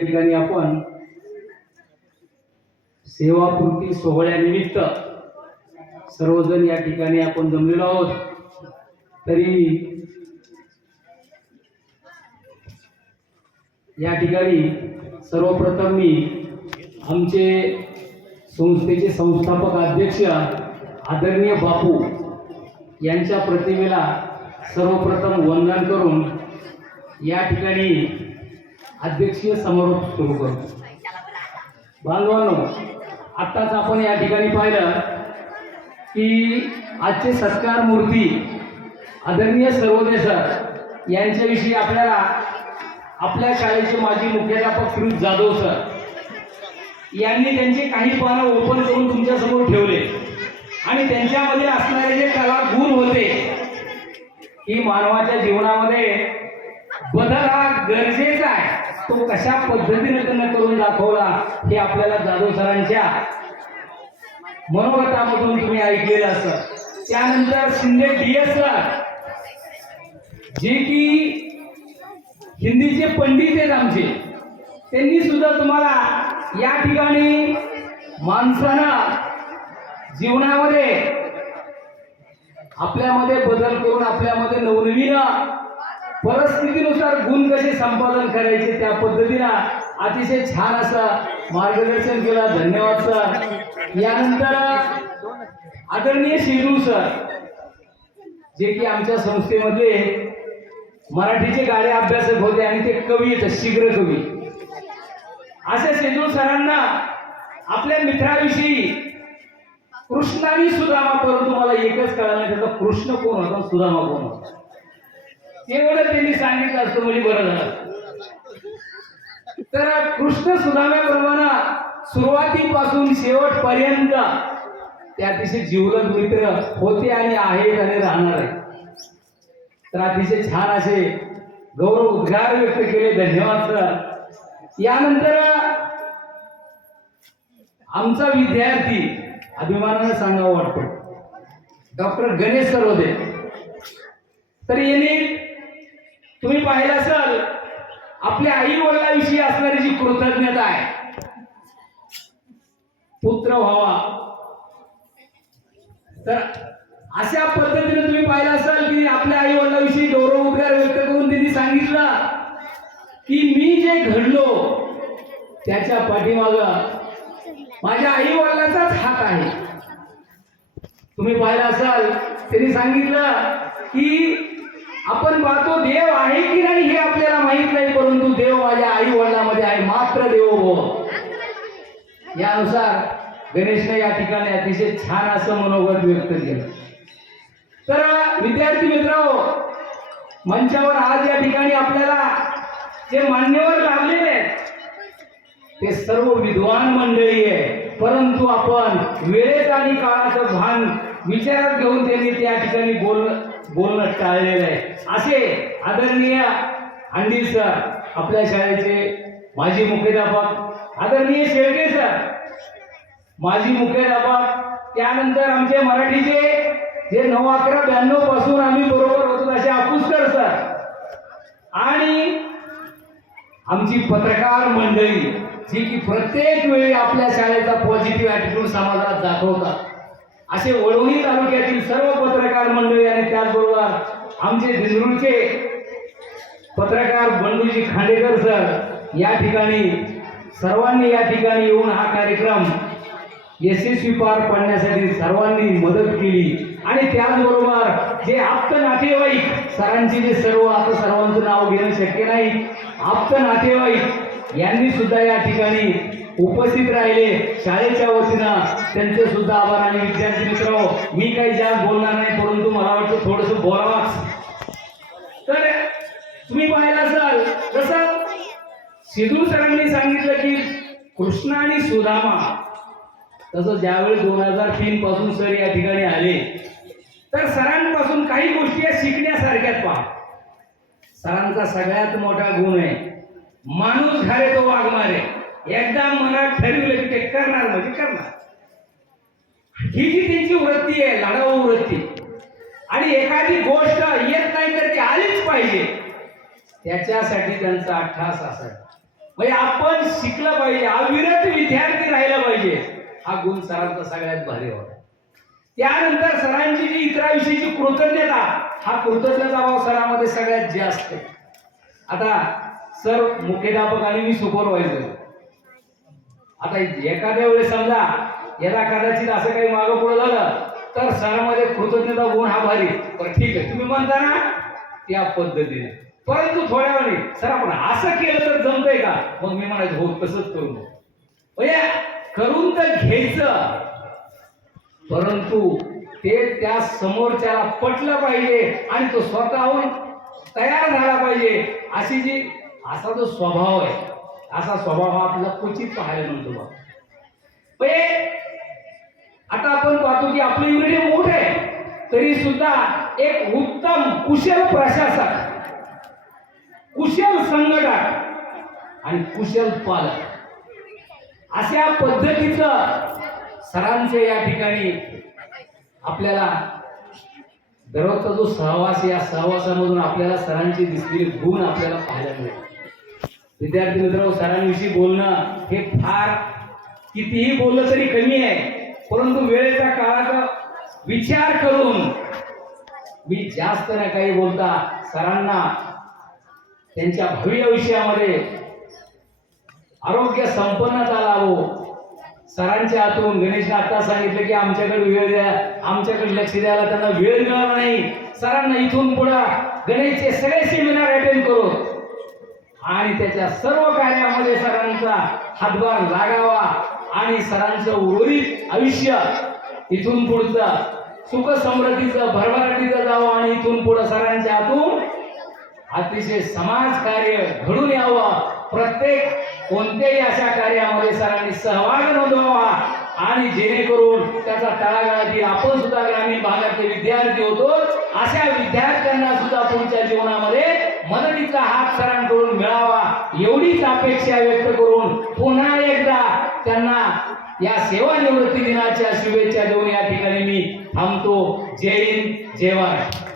ठिकाणी आपण सेवापूर्ती सोहळ्यानिमित्त सर्वजण या ठिकाणी आपण जमलेलो आहोत. तरी या ठिकाणी सर्वप्रथम मी आमचे संस्थेचे संस्थापक अध्यक्ष आदरणीय बापू यांच्या प्रतिमेला सर्वप्रथम वंदन करून या ठिकाणी अध्यक्षीय समारोप सुरू करतो बांधवांनो आत्ताच आपण या ठिकाणी पाहिलं की आजचे सत्कार मूर्ती आदरणीय सर्वोदय सर यांच्याविषयी आपल्याला आपल्या शाळेचे माजी मुख्याध्यापक श्री जाधव सर यांनी त्यांचे काही पानं ओपन करून तुमच्यासमोर ठेवले. आणि त्यांच्यामध्ये असणारे जे कला गुण होते की मानवाच्या जीवनामध्ये बदल हा गरजेचा आहे. तो कशा पद्धतीने त्यांना करून दाखवला हे आपल्याला जाधव सरांच्या मनोगतामधून तुम्ही ऐकलेलं असत. त्यानंतर शिंदे डीएसला जे की हिंदीचे पंडित आहेत आमचे त्यांनी सुद्धा तुम्हाला या ठिकाणी माणसानं जीवनामध्ये आपल्यामध्ये बदल करून आपल्यामध्ये नवनवीन परिस्थितीनुसार गुण कसे संपादन करायचे त्या पद्धतीनं अतिशय छान असं मार्गदर्शन केलं. धन्यवाद सर. यानंतर आदरणीय शिरू सर जे की आमच्या संस्थेमध्ये मराठीचे गाडे अभ्यासक होते आणि ते कवी येत शीघ्र कवी. अशा शेजू सरांना आपल्या मित्राविषयी कृष्णाने सुदामा करून तुम्हाला एकच कळालं त्याचा कृष्ण कोण होता? सुदामा कोण होता? एवढं त्यांनी सांगितलं असतं म्हणजे बरं झालं. तर कृष्ण सुधाम्याप्रमाणे सुरुवातीपासून शेवटपर्यंत ते अतिशय जीवलग मित्र होते आणि आहेत आणि राहणार आहे तर अतिशय छान असे गौरव उद्गार व्यक्त केले. धन्यवाद सर. यानंतर आमचा विद्यार्थी अभिमानाने सांगावं वाटतो. डॉक्टर गणेश सर होते. तर यांनी तुम्ही पाहिलं असाल आपल्या आई वडिलाविषयी असणारी जी कृतज्ञता आहे पुत्र व्हावा. तर अशा पद्धतीने तुम्ही पाहिलं असाल की आपल्या आई वडिलाविषयी गौरव उद्गार व्यक्त करून त्यांनी सांगितलं की मी जे घडलो त्याच्या पाठीमाग माझ्या आई वडिलाचाच हात आहे. तुम्ही पाहिलं असाल त्यांनी सांगितलं की आपण पाहतो देव आहे की नाही हे आपल्याला माहीत नाही परंतु देव माझ्या आई वडिलांमध्ये आहे मात्र देव भव. यानुसार गणेशने या ठिकाणी अतिशय छान असं मनोगत व्यक्त केलं. तर विद्यार्थी मित्र मंचावर आज या ठिकाणी आपल्याला जे मान्यवर लाभलेले आहेत ते सर्व विद्वान मंडळी आहे परंतु आपण वेळेत आणि काळाचं भान विचारात घेऊन त्यांनी त्या ठिकाणी बोल बोलणं टाळलेलं आहे. असे आदरणीय अंडी सर आपल्या शाळेचे माजी मुख्याध्यापक आदरणीय शेळके सर माजी मुख्याध्यापक त्यानंतर आमचे मराठीचे जे नऊ अकरा ब्याण्णवपासून आम्ही बरोबर होतो असे आपुसकर सर. आणि आमची पत्रकार मंडळी जी की प्रत्येक वेळी आपल्या शाळेचा पॉझिटिव्ह ॲटिट्यूड समाजात दाखवतात. असे वडवणी तालुक्यातील सर्व पत्रकार मंडळी आणि त्याचबरोबर आमचे दिंडूरचे पत्रकार बंडूजी खांडेकर सर या ठिकाणी सर्वांनी या ठिकाणी येऊन हा कार्यक्रम यशस्वी पार पाडण्यासाठी सर्वांनी मदत केली. आणि त्याचबरोबर जे आप्त नातेवाईक सरांचे जे सर्व आता सर्वांचं नाव घेणं शक्य नाही आप्त नातेवाईक यांनी सुद्धा या ठिकाणी उपस्थित राहिले. शाळेच्या वतीनं त्यांचे सुद्धा आभार. आणि विद्यार्थी मित्र मी काही जास्त बोलणार नाही परंतु मला वाटतं थोडस बोलावाच तर तुम्ही पाहायला असाल जसं सिद्धू सरांनी सांगितलं की कृष्ण आणि सुदामा तसं ज्यावेळी दोन हजार तीन पासून सर या ठिकाणी आले तर सरांपासून काही गोष्टी या शिकण्यासारख्यात पहा. सरांचा सगळ्यात मोठा गुण आहे माणूस घारे तो वाघ मारे एकदा मनात ठरवलं की ते करणार म्हणजे करणार. ही जी त्यांची वृत्ती आहे लढाऊ वृत्ती आणि एखादी गोष्ट येत नाही तर ती आलीच पाहिजे. त्याच्यासाठी त्यांचा अठ्ठास असायचा म्हणजे आपण शिकलं पाहिजे अविरत विद्यार्थी राहिला पाहिजे. हा गुण सरांचा सगळ्यात भारी होता त्यानंतर सरांची जी इतराविषयीची कृतज्ञता हा कृतज्ञता भाव सरामध्ये सगळ्यात जास्त आहे. आता सर मुख्याध्यापक आणि मी सुपरवायझर. आता एखाद्या वेळेस समजा याला कदाचित असं काही मागं पुढे झालं तर सरामध्ये कृतज्ञता गुण हा भारी. पण ठीक आहे. तुम्ही म्हणता ना त्या पद्धतीने. परंतु थोड्या वेळाने सर आपण असं केलं तर जमतंय का? मग मी म्हणायचं हो तसंच करू म्हणजे करून तर घ्यायचं. परंतु ते त्या समोरच्याला पटलं पाहिजे आणि तो स्वतःहून तयार झाला पाहिजे अशी जी असा जो स्वभाव आहे असा स्वभाव आपला क्वचित पाहायला मिळतो बा आता आपण पाहतो की आपलं युनिटी मोठ आहे तरी सुद्धा एक उत्तम कुशल प्रशासक कुशल संघटक आणि कुशल पालक अशा पद्धतीचं सरांचे या ठिकाणी आपल्याला दररोजचा जो सहवास या सहवासामधून आपल्याला सरांचे दिसलेले गुण आपल्याला पाहायला मिळेल. विद्यार्थी मित्र सरांविषयी बोलणं हे फार कितीही बोललं तरी कमी आहे. परंतु वेळेचा काळाचा विचार करून मी जास्त नाही काही बोलता सरांना त्यांच्या भावी आयुष्यामध्ये आरोग्य संपन्नता लावो सरांच्या हातून गणेशने आता सांगितलं की आमच्याकडे वेळ द्या आमच्याकडे लक्ष द्यायला त्यांना वेळ मिळाला नाही. सरांना इथून पुढे गणेशचे सगळे सेमिनार अटेंड करू आणि त्याच्या सर्व कार्यामध्ये सरांचा हातभार लागावा आणि सरांचं उर्वरित आयुष्य इथून पुढचं सुख समृद्धीचं भरभराटीचं जावं आणि इथून पुढं सरांच्या हातून अतिशय समाज कार्य घडून यावं. प्रत्येक कोणत्याही अशा कार्यामध्ये सरांनी सहभाग नोंदवावा आणि जेणेकरून त्याचा तळागाळातील आपण सुद्धा ग्रामीण भागातले विद्यार्थी होतो अशा विद्यार्थ्यांना सुद्धा पुढच्या जीवनामध्ये मदतीचा हात सरांकडून मिळावा एवढीच अपेक्षा व्यक्त करून पुन्हा एकदा त्यांना या सेवानिवृत्ती दिनाच्या शुभेच्छा देऊन या ठिकाणी मी थांबतो. जय हिंद जय महाराष्ट्र.